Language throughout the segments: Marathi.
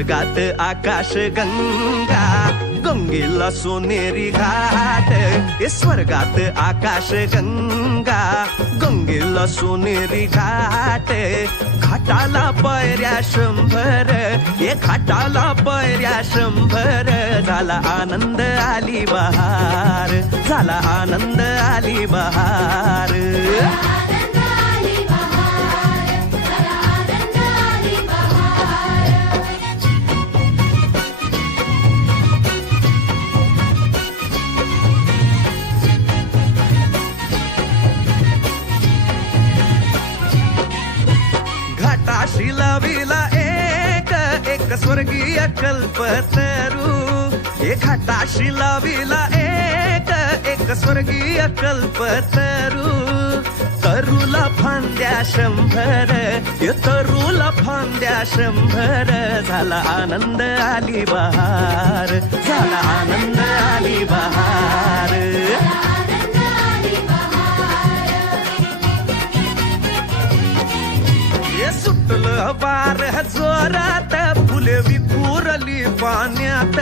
स्वर्गात आकाश गंगा, गंगेला सोनेरी घाट. स्वर्गात आकाश गंगा, गंगेला सोनेरी घाट. घाटाला पायऱ्या 100, घाटाला पायऱ्या 100. झाला आनंद आली बहार, झाला आनंद आली बहार. घाटाशी लाविला एक स्वर्गीय कल्पतरू. घाटाशी लाविला एक स्वर्गीय कल्पतरू. तरूला फांद्या 100, तरूला फांद्या 100. झाला आनंद आली बहार, झाला आनंद आली बहार. सुटलं वार जोरात, फुले विखुरली पाण्यात.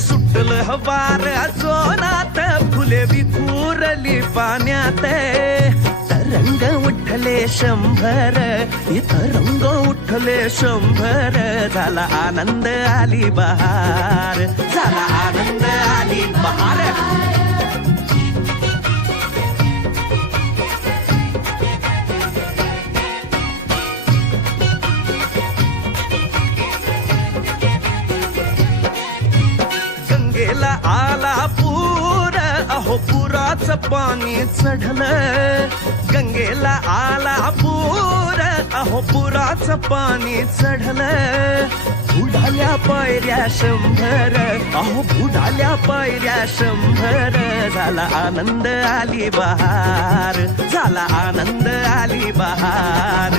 सुटलं वार जोरात, फुले विखुरली पाण्यात. तरंग उठले 100, तरंग उठले 100. झाला आनंद आली बहार, झाला आनंद आली बहार. गंगेला आला पूर, अहो पुराचं पाणी चढलं. गंगेला आला पूर, अहो पुराचं पाणी चढलं. बुडाल्या पायऱ्या 100, अहो बुडाल्या पायऱ्या 100. झाला आनंद आली बहार, झाला आनंद आली बहार.